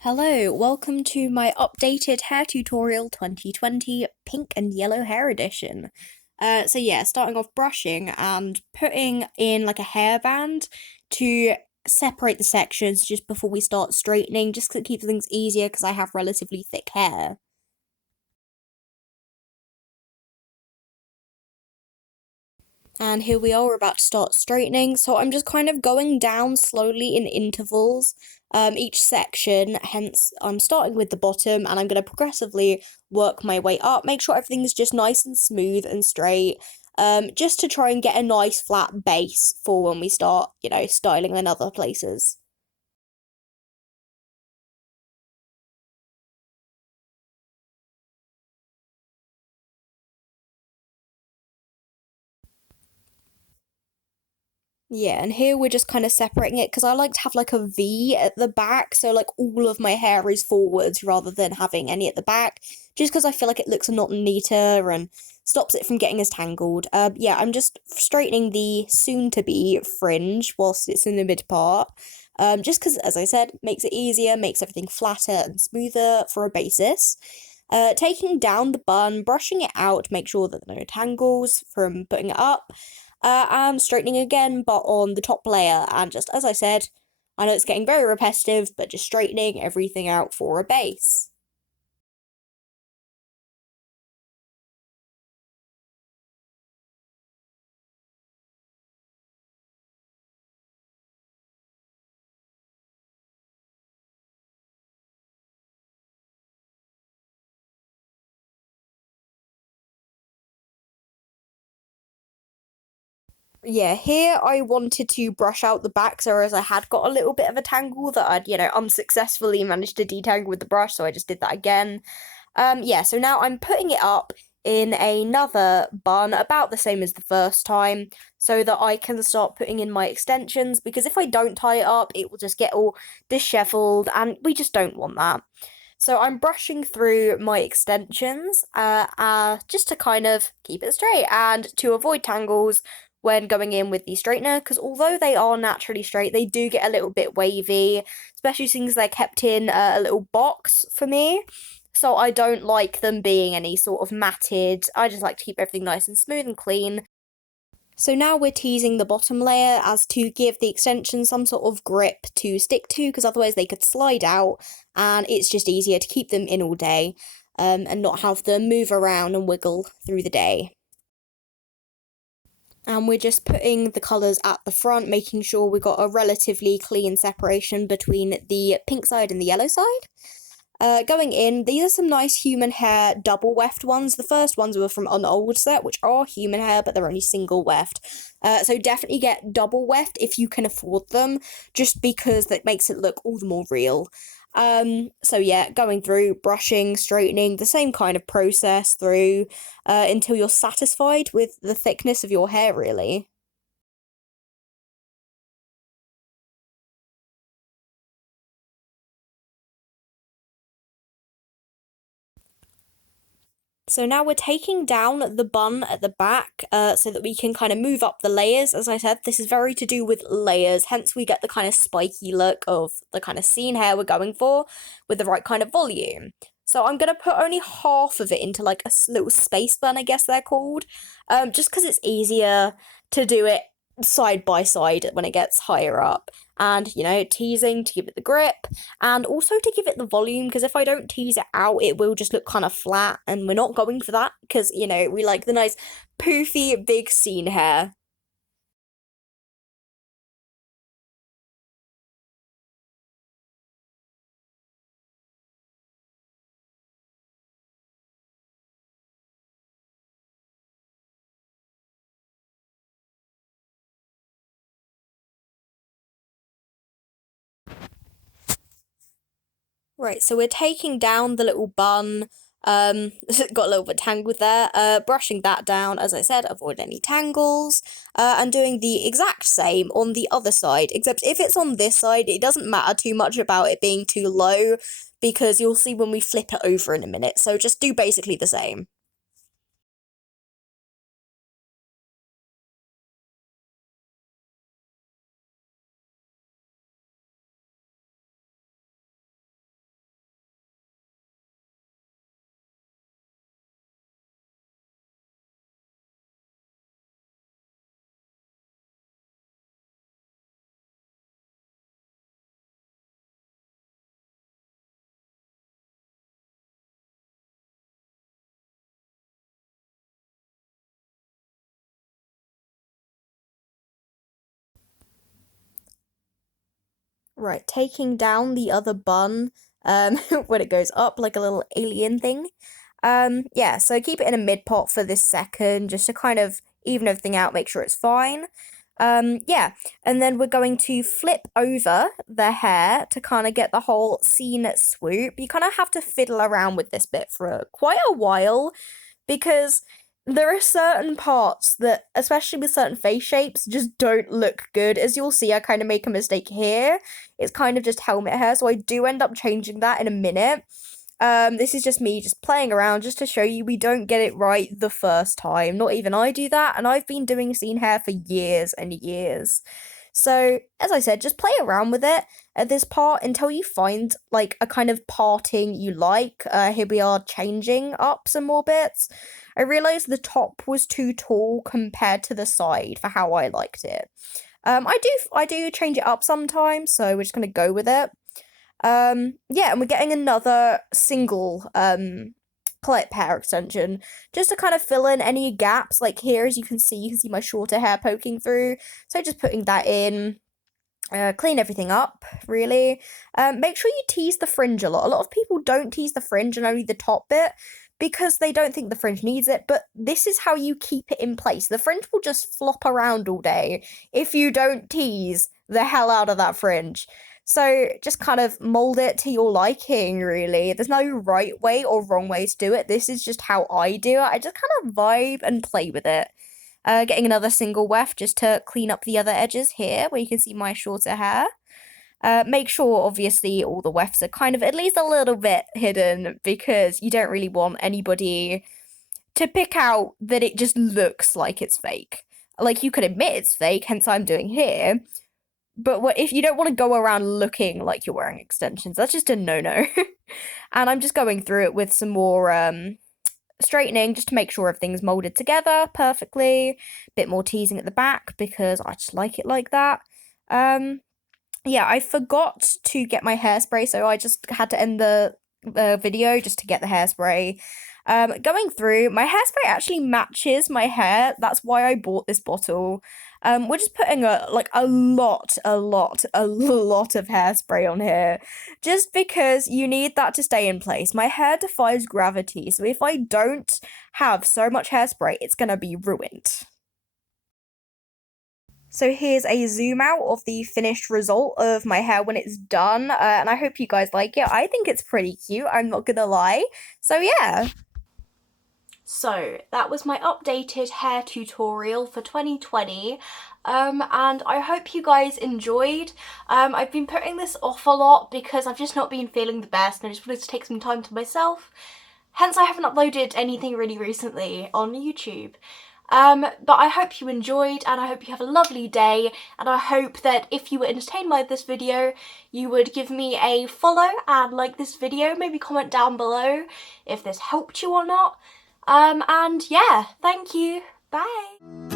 Hello, welcome to my updated hair tutorial 2020 pink and yellow hair edition. Starting off brushing and putting in like a hairband to separate the sections just before we start straightening, just to keep things easier because I have relatively thick hair. And here we are, we're about to start straightening. So I'm just kind of going down slowly in intervals, each section. Hence, I'm starting with the bottom and I'm going to progressively work my way up. Make sure everything's just nice and smooth and straight, just to try and get a nice flat base for when we start, styling in other places. Yeah, and here we're just kind of separating it because I like to have like a V at the back, so like all of my hair is forwards rather than having any at the back, just because I feel like it looks a lot neater and stops it from getting as tangled. Yeah, I'm just straightening the soon-to-be fringe whilst it's in the mid part, just because, as I said, makes it easier, makes everything flatter and smoother for a basis. Taking down the bun, brushing it out to make sure that there are no tangles from putting it up, and straightening again, but on the top layer. And just as I said, I know it's getting very repetitive, but just straightening everything out for a base. Yeah, here I wanted to brush out the back, so as I had got a little bit of a tangle that I'd, unsuccessfully managed to detangle with the brush, so I just did that again. Yeah, so now I'm putting it up in another bun, about the same as the first time, so that I can start putting in my extensions, because if I don't tie it up, it will just get all disheveled, and we just don't want that. So I'm brushing through my extensions, just to kind of keep it straight and to avoid tangles when going in with the straightener, because although they are naturally straight, they do get a little bit wavy, especially since they're kept in a little box for me. So I don't like them being any sort of matted. I just like to keep everything nice and smooth and clean. So now we're teasing the bottom layer as to give the extension some sort of grip to stick to, because otherwise they could slide out, and it's just easier to keep them in all day, and not have them move around and wiggle through the day. And we're just putting the colours at the front, making sure we got a relatively clean separation between the pink side and the yellow side. Going in, these are some nice human hair double weft ones. The first ones were from an old set, which are human hair, but they're only single weft. So definitely get double weft if you can afford them, just because that makes it look all the more real. So yeah, going through, brushing, straightening, the same kind of process through, until you're satisfied with the thickness of your hair, really. So now we're taking down the bun at the back, so that we can kind of move up the layers. As I said, this is very to do with layers, hence we get the kind of spiky look of the kind of scene hair we're going for with the right kind of volume. So I'm going to put only half of it into like a little space bun, I guess they're called, just because it's easier to do it side by side when it gets higher up. And, teasing to give it the grip and also to give it the volume, because if I don't tease it out, it will just look kind of flat, and we're not going for that because, we like the nice poofy big scene hair. Right, so we're taking down the little bun. Got a little bit tangled there. Brushing that down, as I said, avoid any tangles. And doing the exact same on the other side, except if it's on this side, it doesn't matter too much about it being too low, because you'll see when we flip it over in a minute. So just do basically the same. Right, taking down the other bun when it goes up like a little alien thing. Yeah, so keep it in a mid pot for this second, just to kind of even everything out, make sure it's fine. Yeah, and then we're going to flip over the hair to kind of get the whole scene swoop. You kind of have to fiddle around with this bit for quite a while because there are certain parts that, especially with certain face shapes, just don't look good. As you'll see, I kind of make a mistake here. It's kind of just helmet hair, so I do end up changing that in a minute. This is just me just playing around just to show you we don't get it right the first time. Not even I do that, and I've been doing scene hair for years and years. So, as I said, just play around with it at this part until you find like a kind of parting you like. Here we are changing up some more bits. I realized the top was too tall compared to the side for how I liked it. I do change it up sometimes, so we're just gonna go with it. Yeah, and we're getting another single clip hair extension just to kind of fill in any gaps. Like here, as you can see my shorter hair poking through. So just putting that in. Clean everything up, really. Make sure you tease the fringe a lot. A lot of people don't tease the fringe and only the top bit because they don't think the fringe needs it, but this is how you keep it in place. The fringe will just flop around all day if you don't tease the hell out of that fringe. So just kind of mold it to your liking, really. There's no right way or wrong way to do it. This is just how I do it. I just kind of vibe and play with it. Getting another single weft just to clean up the other edges here, where you can see my shorter hair. Make sure, obviously, all the wefts are kind of at least a little bit hidden, because you don't really want anybody to pick out that it just looks like it's fake. Like, you could admit it's fake, hence I'm doing here, but if you don't want to go around looking like you're wearing extensions, that's just a no-no. And I'm just going through it with some more, straightening just to make sure everything's molded together perfectly. Bit more teasing at the back because I just like it like that. Yeah, I forgot to get my hairspray, so I just had to end the video just to get the hairspray. Going through, my hairspray actually matches my hair. That's why I bought this bottle. We're just putting a lot of hairspray on here, just because you need that to stay in place. My hair defies gravity, so if I don't have so much hairspray, it's gonna be ruined. So here's a zoom out of the finished result of my hair when it's done, and I hope you guys like it. I think it's pretty cute, I'm not gonna lie. So yeah. So that was my updated hair tutorial for 2020, and I hope you guys enjoyed. I've been putting this off a lot because I've just not been feeling the best and I just wanted to take some time to myself. Hence I haven't uploaded anything really recently on YouTube. But I hope you enjoyed, and I hope you have a lovely day, and I hope that if you were entertained by this video, you would give me a follow and like this video, maybe comment down below if this helped you or not. And yeah, thank you. Bye.